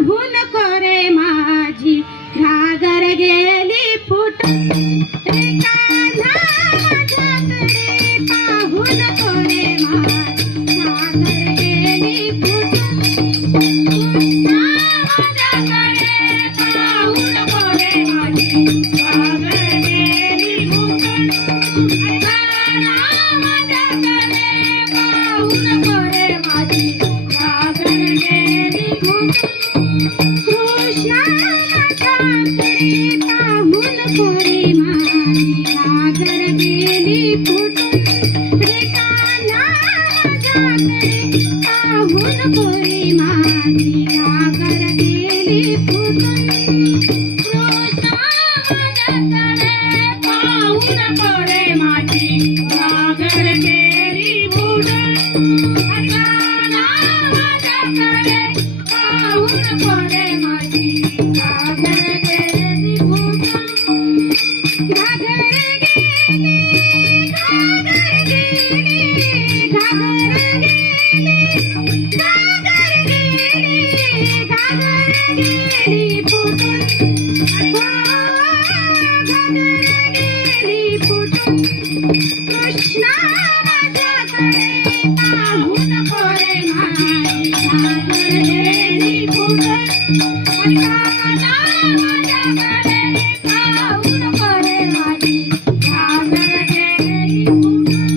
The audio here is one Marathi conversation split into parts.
पाहून कोरे माझी घागर गेली फुटून रे कान्हा माझ्याकडे पाहून कोरे माझी घागर गेली फुटून कृष्णा माझ्याकडे पाहून कोरे माझी घागर गेली फुटून कान्हा माझ्याकडे पाहून कोरे माझी घागर गेली फुटून कृष्णा माझ्याकडे पाहून कोरे माझी घागर गेली फुटून रे कान्हा माझ्याकडे पाहून कोरे माझी घागर गेली फुटून कृष्णा माझ्याकडे पाहून कोरे माझी घागर गेली फुटून कान्हा माझ्याकडे पाहून कोरे माझी घागर गेली फुटून घागर गेली घागर गेली घागर गेली घागर गेली घागर गेली फुटून घागर गेली फुटून कृष्णा माझ्याकडे पाहून कोरे माझी घागर गेली फुटून कान्हा माझ्याकडे पाहून कोरे माझी घागर गेली फुटून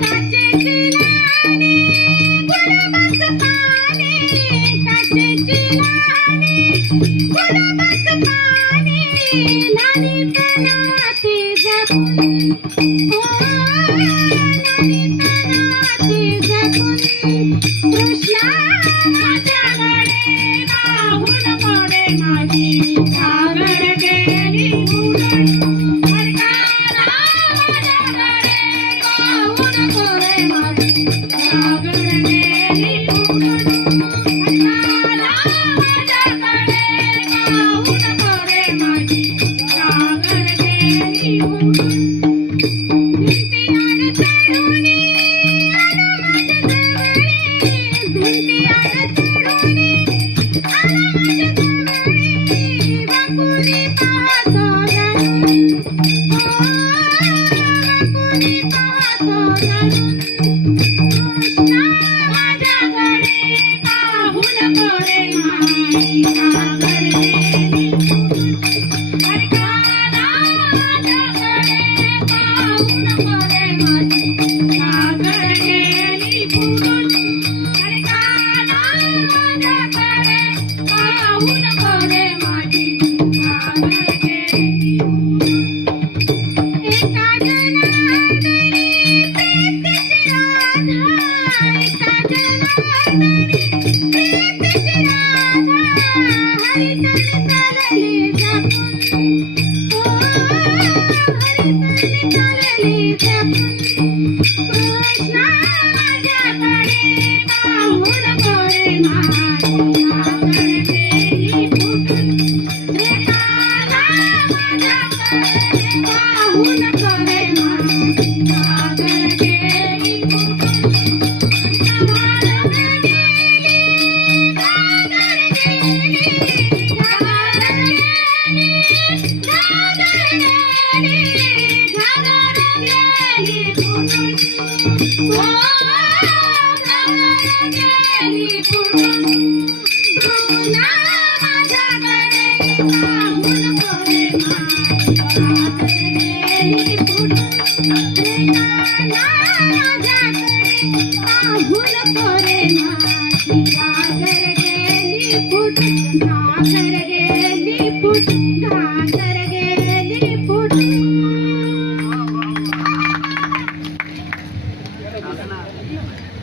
काचेची लाली गुलाबाच पाणी काचेची लाली गुलाबाच पाणी लहानपणाचे जपून लहानपणाचे जपून कृष्णा माझ्याकडे पाहून कोरे माझी घागर गेली फुटून कान्हा माझ्याकडे पाहून कोरे माझी घागर गेली फुटून कान्हा माझ्याकडे पाहून कोरे माझी घागर गेली फुटून भिंतीआड चढून आला माझ्या जवळी भिंतीआड चढून आला माझ्या जवळी वाकुली पाहतो रडून वाकुली पाहतो रडून कृष्णा माझ्याकडे पाहून कोरे माझी घागर गेली फुटून कान्हा माझ्याकडे पाहून कोरे माझी घागर गेली फुटून कान्हा माझ्याकडे पाहून कोरे माझी घागर गेली एका जनार्दनी प्रीतीची राधा एका जनार्दनी प्रीतीची राधा हरिचरणी चालली जपून हरिचरणी चालली जपून कृष्णा माझ्याकडे पाहून कोरे माझी घागर गेली फुटून रे कान्हा माझ्याकडे पाहून कोरे माझी घागर गेली फुटून घागर गेली घागर गेली घागर गेली घागर गेली घागर गेली फुटून घागर गेली फुटून कृष्णा माझ्याकडे पाहून कोरे माझी घागर गेली फुटून रे कान्हा माझ्याकडे पाहून कोरे माझी घागर गेली फुटून घागर गेली फुटून